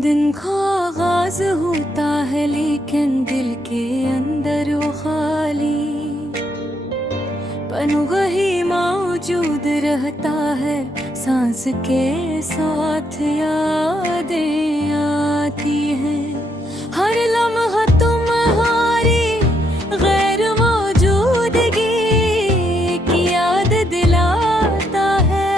दिन का आगाज होता है लेकिन दिल के अंदर वो खाली पन वही मौजूद रहता है। सांस के साथ यादें आती हैं, हर लम्हा तुम्हारी गैर मौजूदगी की याद दिलाता है।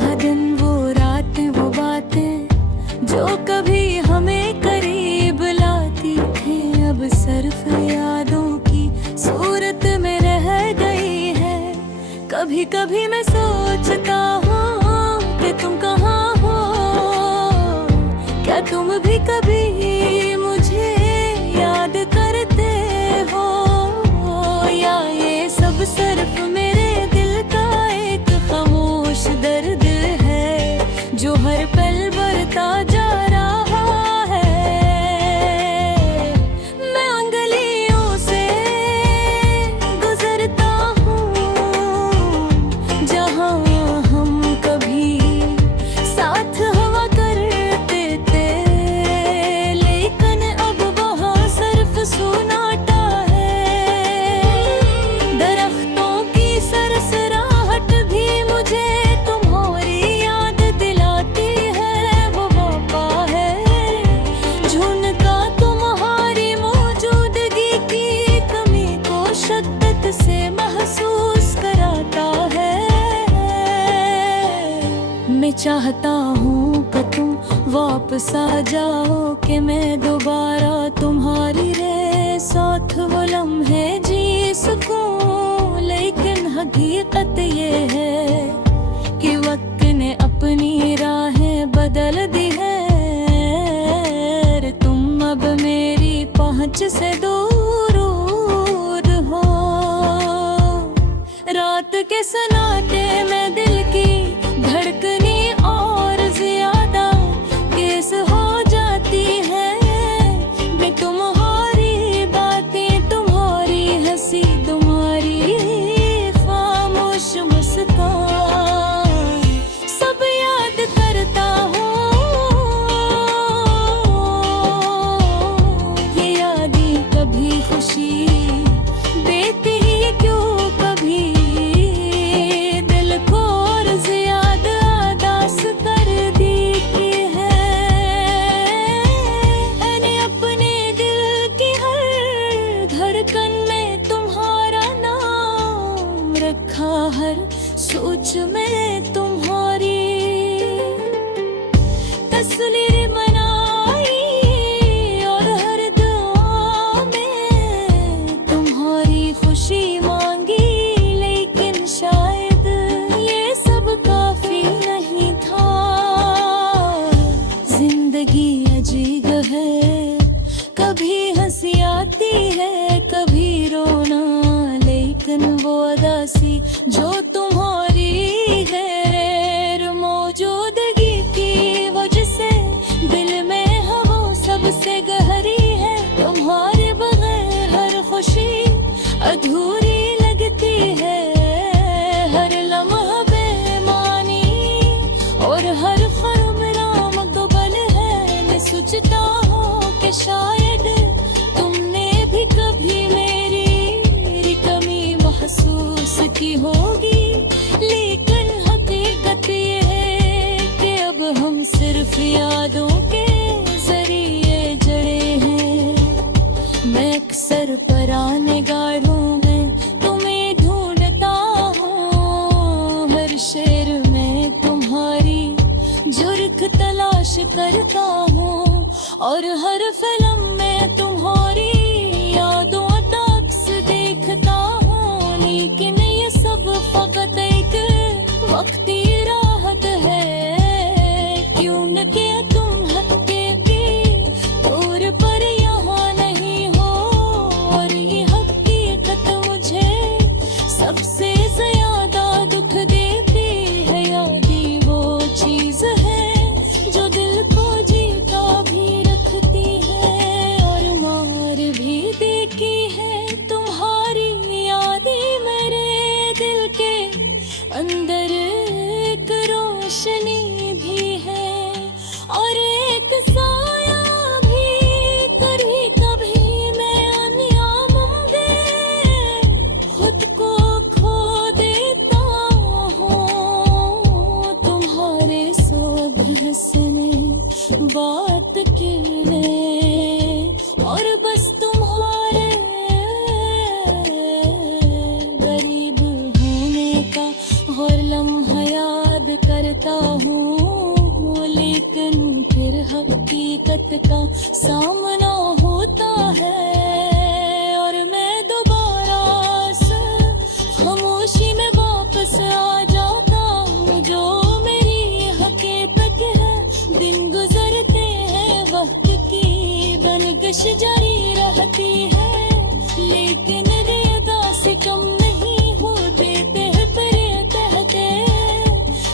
हर दिन वो रातें वो बातें जो कभी हमें करीब लाती थी अब सिर्फ यादों की सूरत में रह गई है। कभी कभी मैं सोचता हूँ कि तुम कहाँ हो, क्या तुम भी कभी मुझे याद करते हो, या ये सब सिर्फ मेरे दिल का एक खामोश दर्द है जो हर पल बढ़ता जा रहा है। मैं अंगलियों से गुजरता हूँ जहाँ हम कभी साथ हुआ करते थे, लेकिन अब वहाँ सिर्फ सुनाटा है। दरख्तों की सरसराहट भी मुझे तुम्हारी याद दिलाती है। वो वफा है झुनका तुम्हारी मौजूदगी की कमी को शिद्दत से महसूस कराता है। मैं चाहता हूँ कि तुम वापस आ जाओ कि मैं दोबारा तुम्हारी रे साथ वो लम्हे जी सकूं, लेकिन हकीकत ये है कि वक्त ने अपनी राहें बदल दी है। तुम अब मेरी पहुंच से दूर हो। रात के सन्नाटे में दिल की धड़कनी और ज्यादा केस हो जाती है। मैं तुम्हारी बातें तुम्हारी हंसी तुम्हारी खामोश मुस्कान सब याद करता हूँ। ये यादें कभी खुशी देती है क्यों कभी दिल को और ज्यादा दास कर देती है। मैंने अपने दिल की हर धड़कन में तुम्हारा नाम रखा, हर सोच में तुम्हारी तस्वीर बनाई और हर दुआ में तुम्हारी खुशी मांगी, लेकिन शायद ये सब काफी नहीं था। जिंदगी अजीब है, कभी हंसी आती है कभी रोना, लेकिन वो अदासी जो तुम्हारी गैर मौजूदगी की वजह से दिल में है वो सबसे गहरी है। तुम्हारे बगैर हर खुशी अधूरी लगती है, हर लम्हा बेमानी और हर ख्वाब मुस्तकबिल है। मैं सोचता हूँ कि शायद तुमने भी कभी मेरी कमी महसूस की होगी, लेकिन हकीकत ये है कि अब हम सिर्फ यादों के जरिए जड़े हैं। मैं अक्सर पराने गाढ़ों में तुम्हें ढूंढता हूँ, हर शेर में तुम्हारी जुर्क तलाश करता हूँ, और हर फिल्म में तुम्हारी यादों का अक्स देखता हूँ। लेकिन ये सब फकत एक वक्ती राहत है, क्यों न कि तुम हकीकी तौर पर यहाँ नहीं हो, और ये हकीकत मुझे सबसे ज्यादा दुख देती है। यादें वो चीज है जो दिल को जीता भी रखती है। कोशिश जारी रहती है, लेकिन रियता से कम नहीं हो देते हैं तेरे तहते।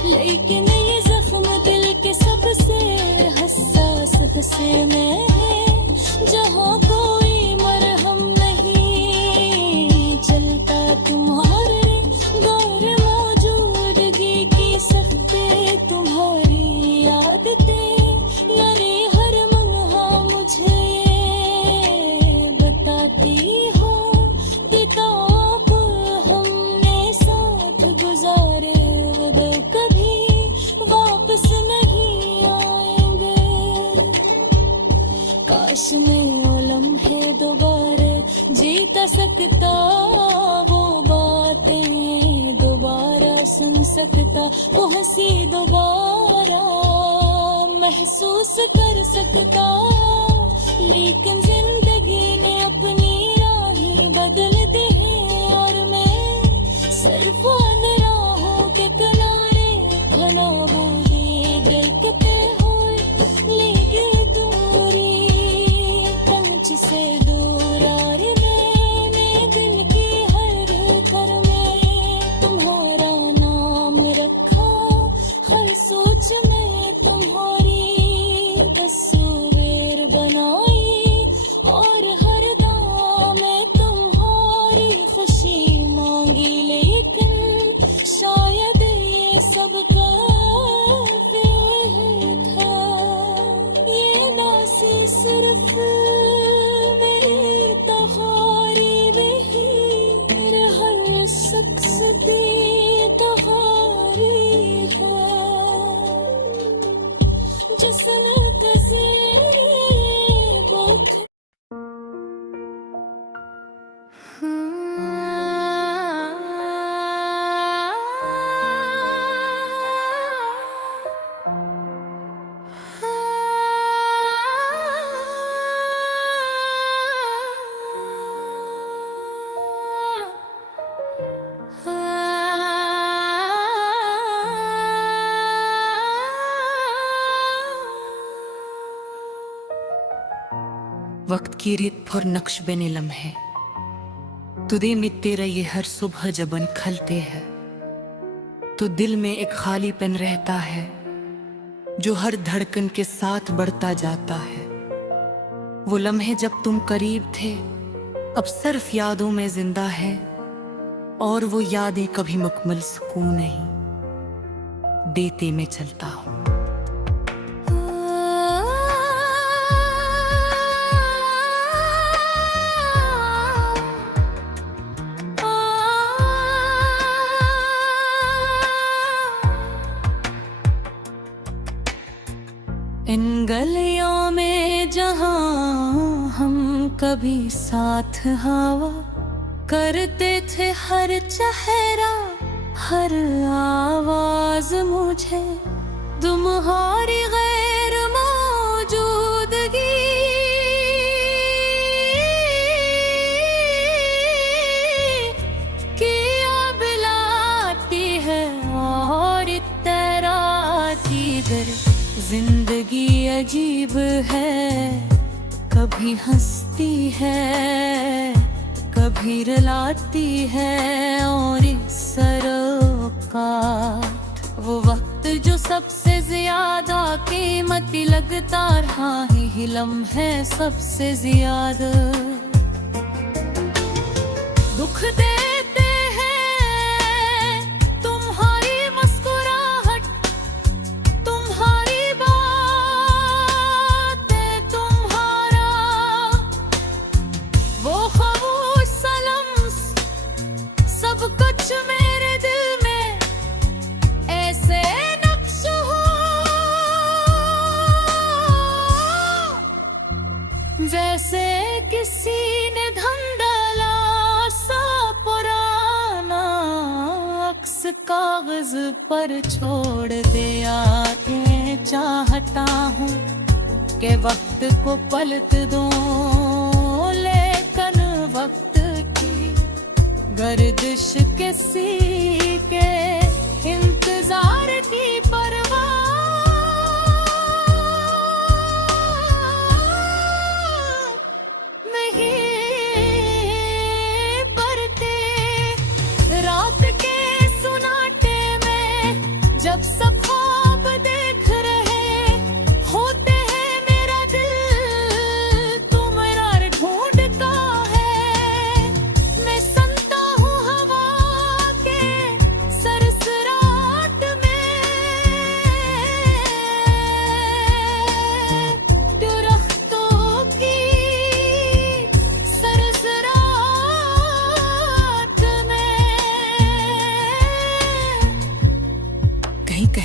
लेकिन ये जख्म दिल के सबसे हसास हिस्से में है, जहाँ कोई मरहम नहीं चलता तुम्हारे गैर मौजूदगी की सख्ते तुम्हारी आदतें। यारी हर लम्हा मुझे ये बताती हो कि कब हमने साथ गुजारे वो कभी वापस नहीं आएंगे। काश मैं वो लम्हे दोबारा जीता सकता, वो बातें दोबारा सुन सकता, वो हंसी दोबारा महसूस कर सकता। लेकिन जिंदगी ने अपनी राहें बदल दी है, और मैं सिर्फ अंधेरों के किनारे खड़ा हूँ। देखते हुए लेकिन दूरी पंच से दूर आ रही, मैंने दिल की हर घर में तुम्हारा नाम रखा। हर सोच में तुम्हारी तस्वीर बनाई, और हर दाम में तुम्हारी खुशी मांगी। लेकिन शायद ये सब काफ़ी था, ये दासी सिर्फ मेरी तहारी नहीं, मेरे हर शख्स दी तहारी है। जिसने तज़ेरे भूख वक्त की रीत पर नक्श बने लम्हे, तुझे में तेरा ये हर सुबह जबन खलते हैं, तो दिल में एक खालीपन रहता है जो हर धड़कन के साथ बढ़ता जाता है। वो लम्हे जब तुम करीब थे अब सिर्फ यादों में जिंदा है, और वो यादें कभी मुकम्मल सुकून नहीं देते मैं चलता हूँ। इन गलियों में जहाँ हम कभी साथ हवा करते थे, हर चेहरा हर आवाज मुझे तुम्हारी गैर मौजूदगी की अब लाती है, और तेरा दीगर जिंदगी अजीब है, कभी हंसती है कभी रुलाती है। और इस सरोकात वो वक्त जो सबसे ज्यादा कीमती लगता रहा ही लम्हे सबसे ज्यादा दुख देते हैं। तुम्हारी मुस्कुराहट, तुम्हारी बातें, तुम्हारा वो खामोश सलम्स, सब कुछ मेरे दिल में ऐसे नक्श हो जैसे किसी ने धंधला सा पुराना अक्स कागज पर छोड़ दिया के चाहता हूँ कि वक्त को पलट दूं, लेकिन वक्त की गर्दिश किसी के इंतजार की परवाह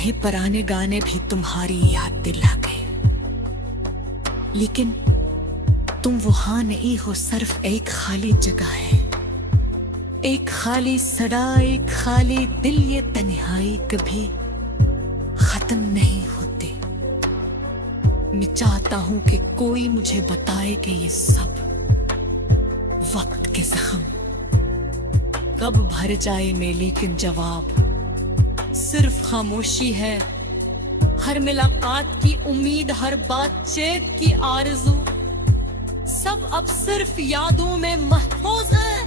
तुम्हें पुराने गाने भी तुम्हारी याद दिला गए, लेकिन तुम वहां नहीं हो, सिर्फ एक खाली जगह है, एक खाली सड़ा, एक खाली दिल। ये तन्हाई कभी खत्म नहीं होती। मैं चाहता हूं कि कोई मुझे बताए कि ये सब वक्त के जख्म कब भर जाए में, लेकिन जवाब सिर्फ खामोशी है। हर मुलाकात की उम्मीद, हर बातचीत की आरज़ू, सब अब सिर्फ यादों में महफूज है।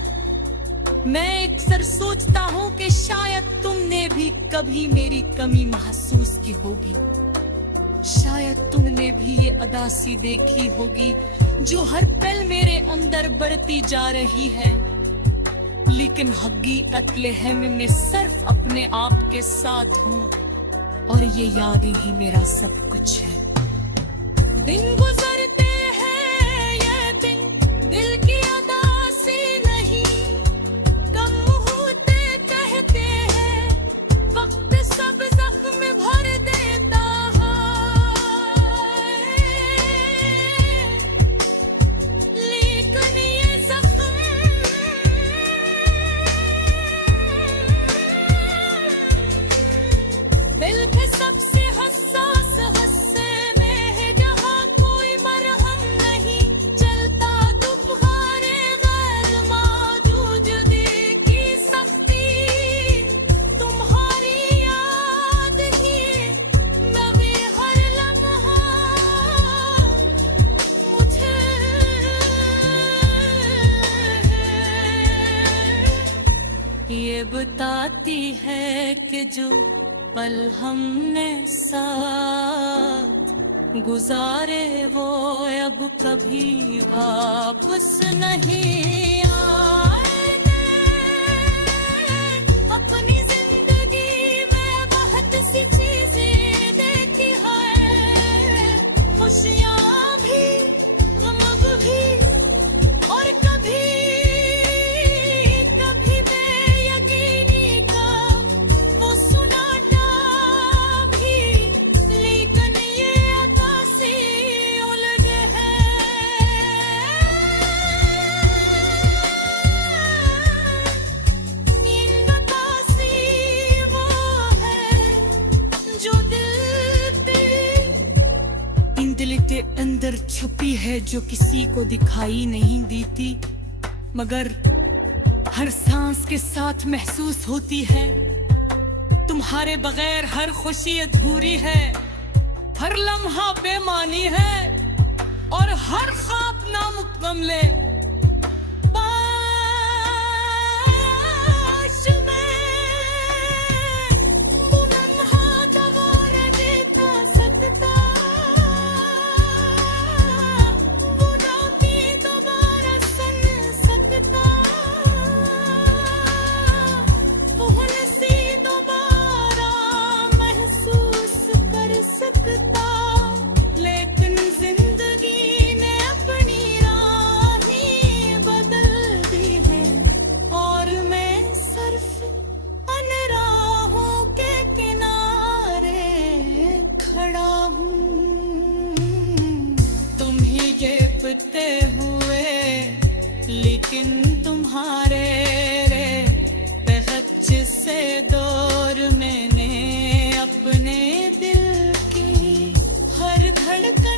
मैं अक्सर सोचता हूँ कि शायद तुमने भी कभी मेरी कमी महसूस की होगी, शायद तुमने भी ये अदासी देखी होगी जो हर पल मेरे अंदर बढ़ती जा रही है। लेकिन हकीकत है मैं सिर्फ अपने आप के साथ हूँ, और ये यादें ही मेरा सब कुछ है। दिन गुजरते हैं ये दिन, दिल की अदासी नहीं कम होते कहते हैं, वक्त सब जख्म भर देता है, लेकिन ये जख्म दिल के सबसे हसास हिस्से में है, जहाँ कोई मरहम नहीं चलता, तुम्हारे गैर मौजूदगी की सख्ती, तुम्हारी याद ही नवी हर लम्हा मुझे ये बताती है कि जो पल हमने साथ गुजारे वो अब कभी वापस नहीं आएंगे। अपनी जिंदगी में बहुत सी चीजें देखी है, खुशियाँ भी गम भी, और कभी कभी बेयकीनी का वो सुनाटा भी, लेकिन ये अदासी उलझ है। ये अदासी वो है जो दिल पे, इन दिल के अंदर छुपी है, जो किसी को दिखाई नहीं देती, मगर हर सांस के साथ महसूस होती है। तुम्हारे बगैर हर खुशी अधूरी है, हर लम्हा बेमानी है, और हर ख्वाब नामुकम्मल। काश मैं वो लम्हा दोबारा देखा सकता, वो रातें दोबारा सुन सकता, वो हंसी दोबारा महसूस कर सकता, लेकिन जिंदगी ने अपनी राहें बदल दी है, और मैं सिर्फ उन राहों के किनारे खड़ा हूँ। तुम ही गिरते हुए, लेकिन तुम्हारे तहत से दौर मैंने अपने दिल की हर धड़कन